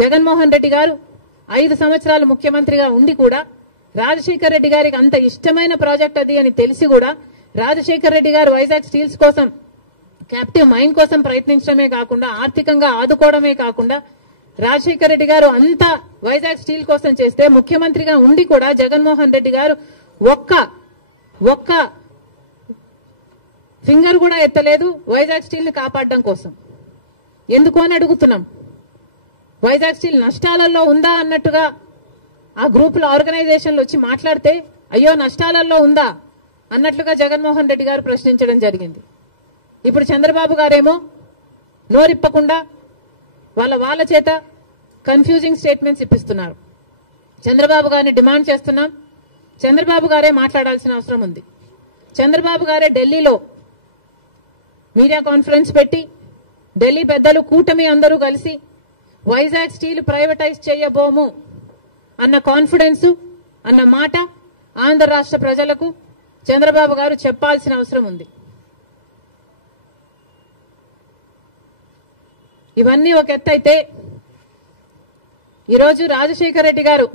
జగన్మోహన్ రెడ్డి గారు 5 సంవత్సరాలు ముఖ్యమంత్రిగా ఉండి కూడా రాజశేఖర్ రెడ్డి గారికి అంత ఇష్టమైన ప్రాజెక్ట్ అది అని తెలిసి కూడా రాజశేఖర్ రెడ్డి గారు వైజాగ్ స్టీల్స్ కోసం క్యాప్టివ్ మైన్ కోసం ప్రయత్నించడమే కాకుండా ఆర్థికంగా ఆదుకోవడమే కాకుండా రాజశేఖర్ రెడ్డి గారు అంతా వైజాగ్ స్టీల్ కోసం చేస్తే ముఖ్యమంత్రిగా ఉండి కూడా జగన్మోహన్ రెడ్డి గారు ఒక్క ఫింగర్ కూడా ఎత్తలేదు వైజాగ్ స్టీల్ ని కాపాడడం కోసం. ఎందుకు అని అడుగుతున్నాం. వైజాగ్ స్టీల్ నష్టాలలో ఉందా అన్నట్టుగా ఆ గ్రూపుల ఆర్గనైజేషన్లు వచ్చి మాట్లాడితే అయ్యో నష్టాలలో ఉందా అన్నట్లుగా జగన్మోహన్ రెడ్డి గారు ప్రశ్నించడం జరిగింది. ఇప్పుడు చంద్రబాబు గారేమో నోరిప్పకుండా వాళ్ళ చేత కన్ఫ్యూజింగ్ స్టేట్మెంట్స్ ఇప్పిస్తున్నారు. చంద్రబాబు గారిని డిమాండ్ చేస్తున్నాం. చంద్రబాబు గారే మాట్లాడాల్సిన అవసరం ఉంది. చంద్రబాబు గారే ఢిల్లీలో మీడియా కాన్ఫరెన్స్ పెట్టి ఢిల్లీ పెద్దలు కూటమి అందరూ కలిసి వైజాగ్ స్టీల్ ప్రైవేటైజ్ చేయబోము అన్న కాన్ఫిడెన్స్ అన్న మాట ఆంధ్ర రాష్ట్ర ప్రజలకు చంద్రబాబు గారు చెప్పాల్సిన అవసరం ఉంది. ఇవన్నీ ఒక ఎత్తు అయితే ఈరోజు రాజశేఖర్ రెడ్డి గారు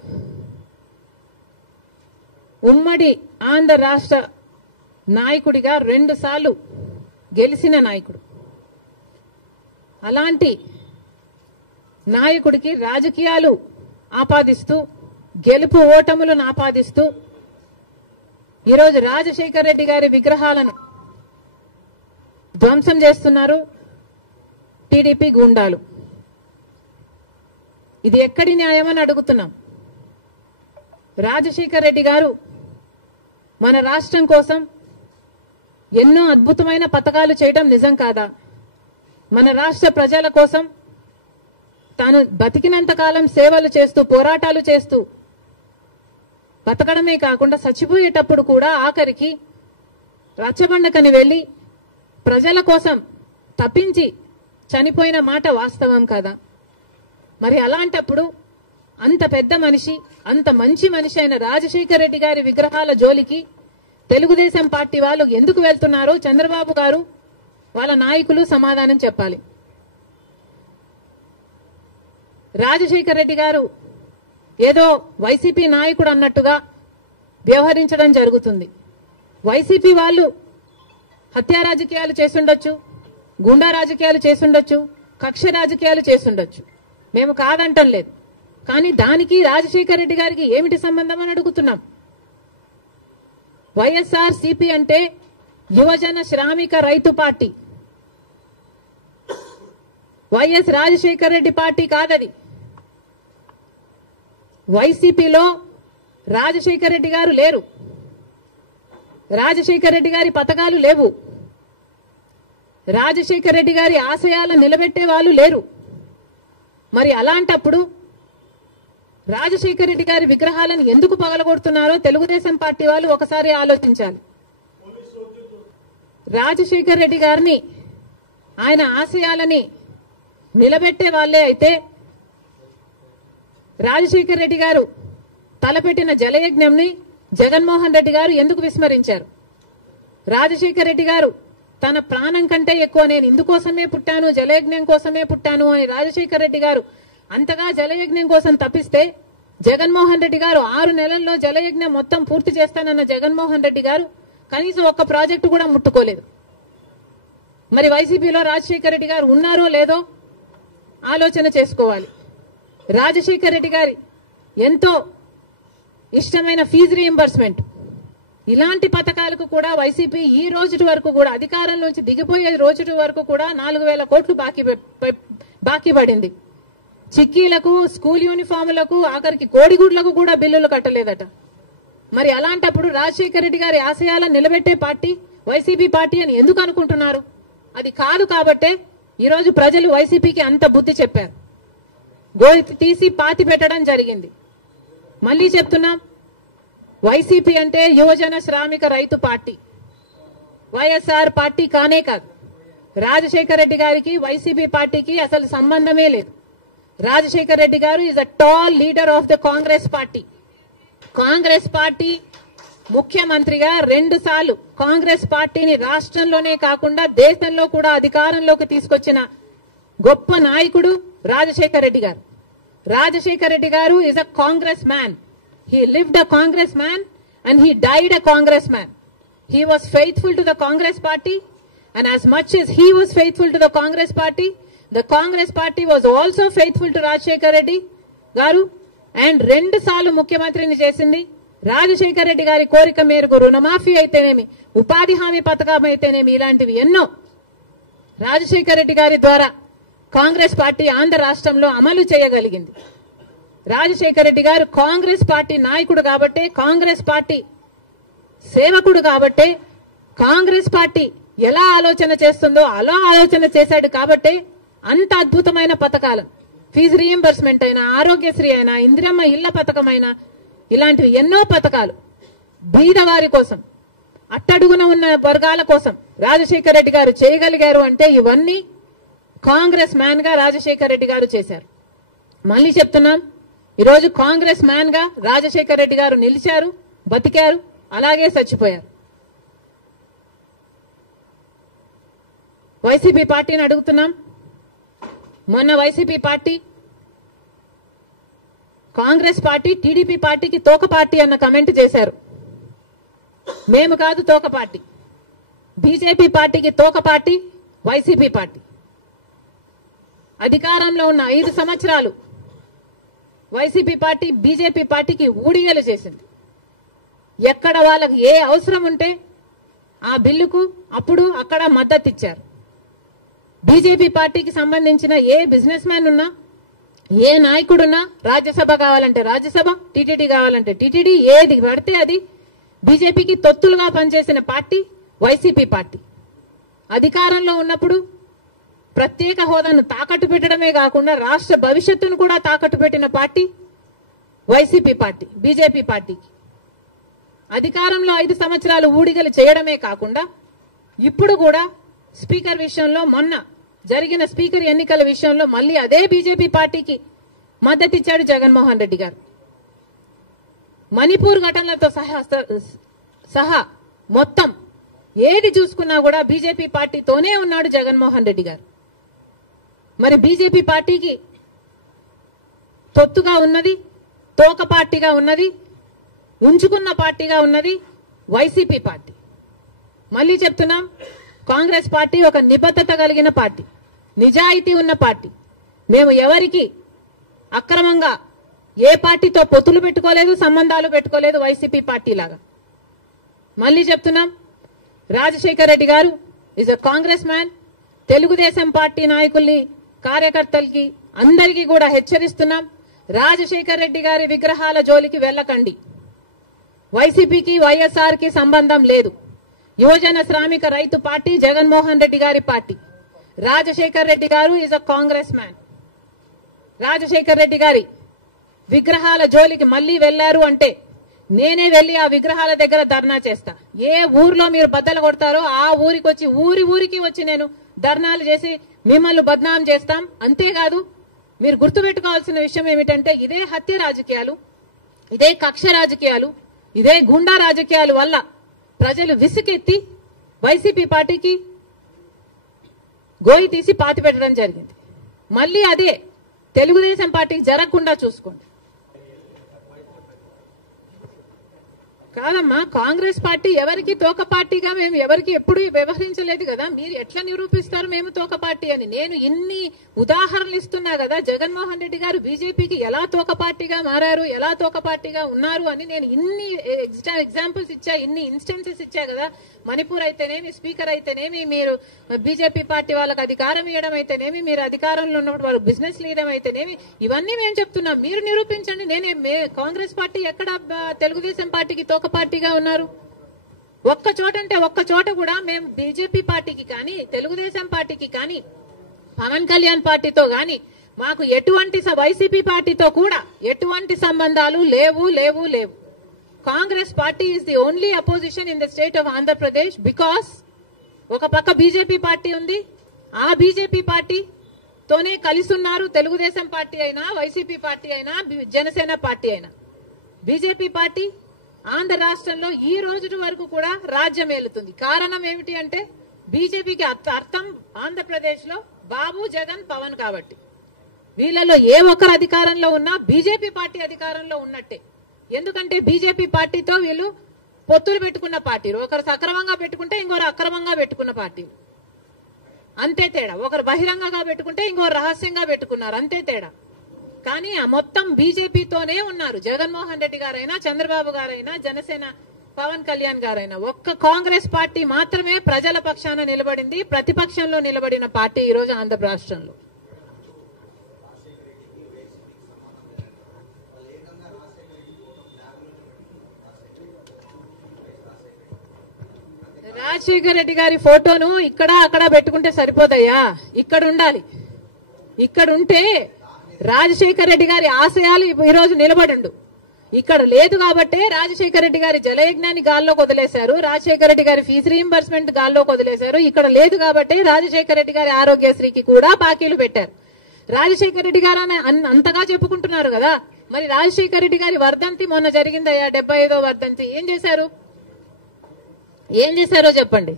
ఉమ్మడి ఆంధ్ర రాష్ట్ర నాయకుడిగా 2 సార్లు గెలిచిన నాయకుడు. అలాంటి నాయకుడికి రాజకీయాలు ఆపాదిస్తూ గెలుపు ఓటములను ఆపాదిస్తూ ఈరోజు రాజశేఖర్ రెడ్డి గారి విగ్రహాలను ధ్వంసం చేస్తున్నారు టీడీపీ గూండాలు. ఇది ఎక్కడి న్యాయమని అడుగుతున్నాం. రాజశేఖర్ రెడ్డి గారు మన రాష్ట్రం కోసం ఎన్నో అద్భుతమైన పథకాలు చేయడం నిజం కాదా? మన రాష్ట్ర ప్రజల కోసం తాను బతికినంత కాలం సేవలు చేస్తూ పోరాటాలు చేస్తూ బతకడమే కాకుండా చచ్చిపోయేటప్పుడు కూడా ఆఖరికి రచ్చబండకని వెళ్లి ప్రజల కోసం తప్పించి చనిపోయిన మాట వాస్తవం కాదా? మరి అలాంటప్పుడు అంత పెద్ద మనిషి అంత మంచి మనిషి అయిన రాజశేఖర్ రెడ్డి గారి విగ్రహాల జోలికి తెలుగుదేశం పార్టీ వాళ్ళు ఎందుకు వెళ్తున్నారో చంద్రబాబు గారు వాళ్ళ నాయకులు సమాధానం చెప్పాలి. రాజశేఖర్ రెడ్డి గారు ఏదో వైసీపీ నాయకుడు అన్నట్టుగా వ్యవహరించడం జరుగుతుంది. వైసీపీ వాళ్ళు హత్యా రాజకీయాలు చేసుండొచ్చు, గుండా రాజకీయాలు చేసుండొచ్చు, కక్ష రాజకీయాలు చేసుండొచ్చు, మేము కాదంటం లేదు. కానీ దానికి రాజశేఖర్ రెడ్డి గారికి ఏమిటి సంబంధం అని అడుగుతున్నాం. వైఎస్ఆర్ సిపి అంటే యువజన శ్రామిక రైతు party. YS Rajasekhar Reddy party కాదది. వైసీపీలో రాజశేఖర్ రెడ్డి గారు లేరు. రాజశేఖర్ రెడ్డి గారి పథకాలు లేవు. రాజశేఖర్ రెడ్డి గారి ఆశయాలను నిలబెట్టే వాళ్ళు లేరు. మరి అలాంటప్పుడు రాజశేఖర్ రెడ్డి గారి విగ్రహాలను ఎందుకు పగలగొడుతున్నారో తెలుగుదేశం పార్టీ వాళ్ళు ఒకసారి ఆలోచించాలి. రాజశేఖర్ రెడ్డి గారిని ఆయన ఆశయాలని నిలబెట్టే వాళ్లే అయితే రాజశేఖర్ రెడ్డి గారు తలపెట్టిన జలయజ్ఞంని జగన్మోహన్ రెడ్డి గారు ఎందుకు విస్మరించారు? రాజశేఖర్ రెడ్డి గారు తన ప్రాణం కంటే ఎక్కువ నేను ఇందుకోసమే పుట్టాను, జలయజ్ఞం కోసమే పుట్టాను అని రాజశేఖర్ రెడ్డి గారు అంతగా జలయజ్ఞం కోసం తప్పిస్తే జగన్మోహన్ రెడ్డి గారు 6 నెలల్లో జలయజ్ఞం మొత్తం పూర్తి చేస్తానన్న జగన్మోహన్ రెడ్డి గారు కనీసం ఒక్క ప్రాజెక్టు కూడా ముట్టుకోలేదు. మరి వైసీపీలో రాజశేఖర్ రెడ్డి గారు ఉన్నారో లేదో ఆలోచన చేసుకోవాలి. రాజశేఖర్ రెడ్డి గారి ఎంతో ఇష్టమైన ఫీజు రీయింబర్స్మెంట్ ఇలాంటి పథకాలకు కూడా వైసీపీ ఈ రోజు వరకు కూడా అధికారంలోంచి దిగిపోయే రోజు వరకు కూడా 4,000 కోట్లు బాకీ పడింది. చిక్కీలకు, స్కూల్ యూనిఫాములకు, ఆఖరికి కోడిగుడ్లకు కూడా బిల్లులు కట్టలేదట. మరి అలాంటప్పుడు రాజశేఖర్ రెడ్డి గారి ఆశయాలను నిలబెట్టే పార్టీ వైసీపీ పార్టీ అని ఎందుకు అనుకుంటున్నారు? అది కాదు కాబట్టే ఈరోజు ప్రజలు వైసీపీకి అంత బుద్ధి చెప్పారు. గోతి తీసి పాతి పెట్టడం జరిగింది. మళ్లీ చెప్తున్నాం, వైసీపీ అంటే యువజన శ్రామిక రైతు పార్టీ, వైఎస్ఆర్ పార్టీ కానే కాదు. రాజశేఖర్ రెడ్డి గారికి వైసీపీ పార్టీకి అసలు సంబంధమే లేదు. రాజశేఖర్ రెడ్డి గారు is a tall leader of the Congress party. Congress party ముఖ్యమంత్రిగా 2 సార్లు కాంగ్రెస్ పార్టీని రాష్ట్రంలోనే కాకుండా దేశంలో కూడా అధికారంలోకి తీసుకొచ్చిన గొప్ప నాయకుడు రాజశేఖర్ రెడ్డి గారు. Rajashekar Reddy Garu is a congressman. He lived a congressman and he died a congressman. He was faithful to the Congress party, and as much as he was faithful to the Congress party was also faithful to Rajashekar Reddy Garu, and 2 సార్లు ముఖ్యమంత్రిని చేసింది. రాజశేఖర్ రెడ్డి గారి కోరిక మేరకు రుణమాఫీ అయితేనేమి, ఉపాధి హామీ పథకం అయితేనేమి, ఇలాంటివి ఎన్నో రాజశేఖర్ రెడ్డి గారి ద్వారా కాంగ్రెస్ పార్టీ ఆంధ్ర రాష్ట్రంలో అమలు చేయగలిగింది. రాజశేఖర్ రెడ్డి గారు కాంగ్రెస్ పార్టీ నాయకుడు కాబట్టే, కాంగ్రెస్ పార్టీ సేవకుడు కాబట్టే, కాంగ్రెస్ పార్టీ ఎలా ఆలోచన చేస్తుందో అలా ఆలోచన చేశాడు కాబట్టే అంత అద్భుతమైన పథకాలు, ఫీజు రీయింబర్స్మెంట్ అయినా, ఆరోగ్యశ్రీ అయినా, ఇందిరమ్మ ఇళ్ల పథకం అయినా, ఇలాంటివి ఎన్నో పథకాలు బీదవారి కోసం, అట్టడుగున ఉన్న వర్గాల కోసం రాజశేఖర్ రెడ్డి గారు చేయగలిగారు అంటే ఇవన్నీ కాంగ్రెస్ మ్యాన్ గా రాజశేఖర్ రెడ్డి గారు చేశారు. మళ్ళీ చెప్తున్నాం, ఈరోజు కాంగ్రెస్ మ్యాన్ గా రాజశేఖర్ రెడ్డి గారు నిలిచారు, బతికారు, అలాగే చచ్చిపోయారు. వైసీపీ పార్టీని అడుగుతున్నాం. మొన్న YCP party Congress party TDP పార్టీకి తోక పార్టీ అన్న కమెంట్ చేశారు. మేము కాదు తోక పార్టీ, బీజేపీ పార్టీకి తోక పార్టీ వైసీపీ పార్టీ. అధికారంలో ఉన్న 5 సంవత్సరాలు వైసీపీ పార్టీ బీజేపీ పార్టీకి ఊడిగలు చేసింది. ఎక్కడ వాళ్ళకి ఏ అవసరం ఉంటే ఆ బిల్లుకు అప్పుడు అక్కడ మద్దతు ఇచ్చారు. బీజేపీ పార్టీకి సంబంధించిన ఏ బిజినెస్ మ్యాన్ ఉన్నా, ఏ నాయకుడున్నా, రాజ్యసభ కావాలంటే రాజ్యసభ, టీటీడీ కావాలంటే టీటీడీ, ఏది పడితే అది బీజేపీకి తొత్తులుగా పనిచేసిన పార్టీ వైసీపీ పార్టీ. అధికారంలో ఉన్నప్పుడు ప్రత్యేక హోదాను తాకట్టు పెట్టడమే కాకుండా రాష్ట్ర భవిష్యత్తును కూడా తాకట్టు పెట్టిన పార్టీ వైసీపీ పార్టీ. బీజేపీ పార్టీకి అధికారంలో 5 సంవత్సరాలు ఊడిగలు చేయడమే కాకుండా ఇప్పుడు కూడా స్పీకర్ విషయంలో, మొన్న జరిగిన స్పీకర్ ఎన్నికల విషయంలో మళ్ళీ అదే బీజేపీ పార్టీకి మద్దతిచ్చాడు జగన్మోహన్ రెడ్డి గారు. మణిపూర్ ఘటనలతో సహా మొత్తం ఏది చూసుకున్నా కూడా బీజేపీ పార్టీతోనే ఉన్నాడు జగన్మోహన్ రెడ్డి గారు. మరి బీజేపీ పార్టీకి తొత్తుగా ఉన్నది, తోక పార్టీగా ఉన్నది, ఉంచుకున్న పార్టీగా ఉన్నది వైసీపీ పార్టీ. మళ్ళీ చెప్తున్నాం, కాంగ్రెస్ పార్టీ ఒక నిబద్ధత కలిగిన పార్టీ, నిజాయితీ ఉన్న పార్టీ. మేము ఎవరికి అక్రమంగా ఏ పార్టీతో పొత్తులు పెట్టుకోలేదు, సంబంధాలు పెట్టుకోలేదు వైసీపీ పార్టీ లాగా. మళ్ళీ చెప్తున్నాం, రాజశేఖర్ రెడ్డి గారు is a Congress man. Telugu Desam party నాయకుల్ని, కార్యకర్తలకి, అందరికీ కూడా హెచ్చరిస్తున్నాం, రాజశేఖర్ రెడ్డి గారి విగ్రహాల జోలికి వెళ్ళకండి. వైసీపీకి వైఎస్ఆర్ కి సంబంధం లేదు. యువజన శ్రామిక రైతు పార్టీ జగన్మోహన్ రెడ్డి గారి పార్టీ. రాజశేఖర్ రెడ్డి గారు is a Congress man. Rajasekhar Reddy గారి విగ్రహాల జోలికి మళ్లీ వెళ్లారు అంటే నేనే వెళ్లి ఆ విగ్రహాల దగ్గర ధర్నా చేస్తా. ఏ ఊర్లో మీరు బద్దలు కొడతారో ఆ ఊరికి వచ్చి, ఊరికి వచ్చి నేను ధర్నాలు చేసి మిమ్మల్ని బద్నాం చేస్తాం. అంతేకాదు, మీరు గుర్తుపెట్టుకోవాల్సిన విషయం ఏమిటంటే, ఇదే హత్య రాజకీయాలు, ఇదే కక్ష రాజకీయాలు, ఇదే గుండా రాజకీయాల వల్ల ప్రజలు విసుకెత్తి వైసీపీ పార్టీకి గోయి తీసి పాతి పెట్టడం జరిగింది. మళ్ళీ అదే తెలుగుదేశం పార్టీకి జరగకుండా చూసుకోండి. కాదమ్మా, కాంగ్రెస్ పార్టీ ఎవరికి తోక పార్టీగా మేము ఎవరికి ఎప్పుడు వ్యవహరించలేదు కదా. మీరు ఎట్లా నిరూపిస్తారు మేము తోక పార్టీ అని? నేను ఇన్ని ఉదాహరణలు ఇస్తున్నా కదా, జగన్మోహన్ రెడ్డి గారు బీజేపీకి ఎలా తోక పార్టీగా మారారు, ఎలా తోక పార్టీగా ఉన్నారు అని నేను ఇన్ని ఎగ్జాంపుల్స్ ఇచ్చా, ఇన్ని ఇన్స్టెన్సెస్ ఇచ్చా కదా. మణిపూర్ అయితేనేమి, స్పీకర్ అయితేనేమి, మీరు బీజేపీ పార్టీ వాళ్ళకి అధికారం ఇవ్వడం అయితేనేమి, మీరు అధికారంలో ఉన్నప్పుడు వాళ్ళు బిజినెస్ లీడర్ అయితేనేమి, ఇవన్నీ మేము చెప్తున్నాం. మీరు నిరూపించండి. కాంగ్రెస్ పార్టీ ఎక్కడ తెలుగుదేశం పార్టీకి తోక పార్టీగా ఉన్నారు? ఒక్క చోట అంటే ఒక్క చోట కూడా మేము బీజేపీ పార్టీకి కానీ, తెలుగుదేశం పార్టీకి కానీ, పవన్ కళ్యాణ్ పార్టీతో గాని మాకు ఎటువంటి, వైసీపీ పార్టీతో కూడా ఎటువంటి సంబంధాలు లేవు. Congress party is the only opposition in the state of Andhra Pradesh. Because ఒక పక్క బీజేపీ పార్టీ ఉంది, ఆ బీజేపీ పార్టీతోనే కలిసి ఉన్నారు తెలుగుదేశం పార్టీ అయినా, వైసీపీ పార్టీ అయినా, జనసేన పార్టీ అయినా. బీజేపీ పార్టీ ఆంధ్ర రాష్ట్రంలో ఈ రోజు వరకు కూడా రాజ్యం ఏలుతుంది. కారణం ఏమిటి అంటే, బీజేపీకి అర్థం ఆంధ్రప్రదేశ్ లో బాబు, జగన్, పవన్ కాబట్టి. వీళ్ళలో ఏ ఒక్కరు అధికారంలో ఉన్నా బీజేపీ పార్టీ అధికారంలో ఉన్నట్టే. ఎందుకంటే బీజేపీ పార్టీతో వీళ్ళు పొత్తులు పెట్టుకున్న పార్టీలు. ఒకరు సక్రమంగా పెట్టుకుంటే ఇంకొకరు అక్రమంగా పెట్టుకున్న పార్టీలు, అంతే తేడా. ఒకరు బహిరంగంగా పెట్టుకుంటే ఇంకొకరు రహస్యంగా పెట్టుకున్నారు, అంతే తేడా. కానీ ఆ మొత్తం బీజేపీతోనే ఉన్నారు. జగన్మోహన్ రెడ్డి గారైనా, చంద్రబాబు గారైనా, జనసేన పవన్ కళ్యాణ్ గారైనా. ఒక్క కాంగ్రెస్ పార్టీ మాత్రమే ప్రజల పక్షాన నిలబడింది, ప్రతిపక్షంలో నిలబడిన పార్టీ ఈ రోజు ఆంధ్ర రాష్ట్రంలో. రాజశేఖర రెడ్డి గారి ఫోటోను ఇక్కడ అక్కడ పెట్టుకుంటే సరిపోతాయా? ఇక్కడ ఉండాలి. ఇక్కడ ఉంటే రాజశేఖర రెడ్డి గారి ఆశయాలు ఈరోజు నిలబడిండు. ఇక్కడ లేదు కాబట్టే రాజశేఖర రెడ్డి గారి జలయజ్ఞాన్ని గాల్లోకి వదిలేశారు, రాజశేఖర రెడ్డి గారి ఫీజు రీయింబర్స్మెంట్ గాల్లోకి వదిలేశారు. ఇక్కడ లేదు కాబట్టే రాజశేఖర రెడ్డి గారి ఆరోగ్యశ్రీకి కూడా బాకీలు పెట్టారు. రాజశేఖర రెడ్డి గారు అంతగా చెప్పుకుంటున్నారు కదా, మరి రాజశేఖర రెడ్డి గారి వర్ధంతి మొన్న జరిగిందయ్యా, 75వ వర్ధంతి. ఏం చేశారో చెప్పండి.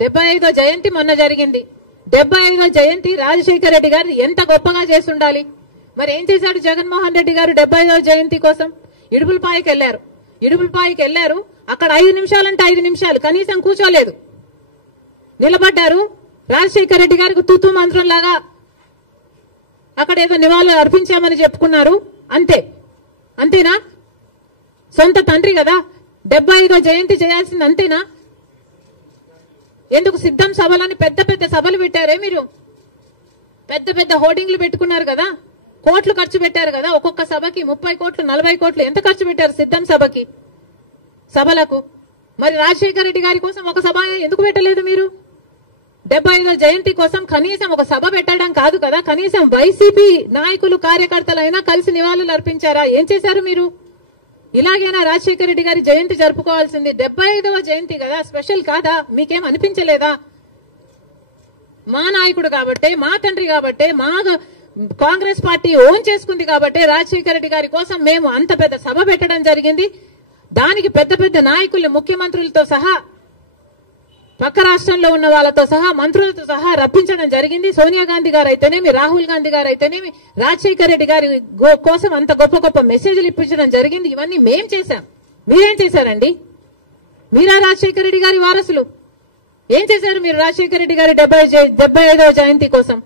75వ జయంతి మొన్న జరిగింది. 75వ జయంతి రాజశేఖర రెడ్డి గారు ఎంత గొప్పగా చేస్తుండాలి. మరి ఏం చేశాడు జగన్మోహన్ రెడ్డి గారు 75వ జయంతి కోసం? ఇడుపులపాయకి వెళ్లారు. అక్కడ 5 నిమిషాలంటే 5 నిమిషాలు కనీసం కూర్చోలేదు, నిలబడ్డారు. రాజశేఖర రెడ్డి గారికి తూతూ మంత్రం లాగా అక్కడ ఏదో నివాళులు అర్పించామని చెప్పుకున్నారు, అంతేనా? సొంత తండ్రి కదా, 75వ జయంతి చేయాల్సింది, అంతేనా? ఎందుకు సిద్ధం సభలని పెద్ద పెద్ద సభలు పెట్టారే మీరు? పెద్ద పెద్ద హోర్డింగ్లు పెట్టుకున్నారు కదా, కోట్లు ఖర్చు పెట్టారు కదా, ఒక్కొక్క సభకి 30 కోట్లు 40 కోట్లు ఎంత ఖర్చు పెట్టారు సిద్ధం సభలకు? మరి రాజశేఖర రెడ్డి గారి కోసం ఒక సభ ఎందుకు పెట్టలేదు మీరు? 75వ జయంతి కోసం కనీసం ఒక సభ పెట్టడం కాదు కదా, కనీసం వైసీపీ నాయకులు కార్యకర్తలైనా కలిసి నివాళులు అర్పించారా? ఏం చేశారు మీరు? ఇలాగైనా రాజశేఖర రెడ్డి గారి జయంతి జరుపుకోవాల్సింది. 75వ జయంతి కదా, స్పెషల్ కాదా? మీకేం అనిపించలేదా? మా నాయకుడు కాబట్టే, మా తండ్రి కాబట్టే, మా కాంగ్రెస్ పార్టీ ఓన్ చేసుకుంది కాబట్టే రాజశేఖర రెడ్డి గారి కోసం మేము అంత పెద్ద సభ పెట్టడం జరిగింది. దానికి పెద్ద పెద్ద నాయకులు, ముఖ్యమంత్రులతో సహా, పక్క రాష్ట్రంలో ఉన్న వాళ్ళతో సహా, మంత్రులతో సహా రప్పించడం జరిగింది. సోనియా గాంధీ గారు అయితేనేమి, రాహుల్ గాంధీ గారు అయితేనేమి రాజశేఖర రెడ్డి గారి కోసం అంత గొప్ప గొప్ప మెసేజ్లు ఇప్పించడం జరిగింది. ఇవన్నీ మేం చేశాం. మీరేం చేశారండి? మీరా రాజశేఖర రెడ్డి గారి వారసులు? ఏం చేశారు మీరు రాజశేఖర రెడ్డి గారి 75వ జయంతి కోసం?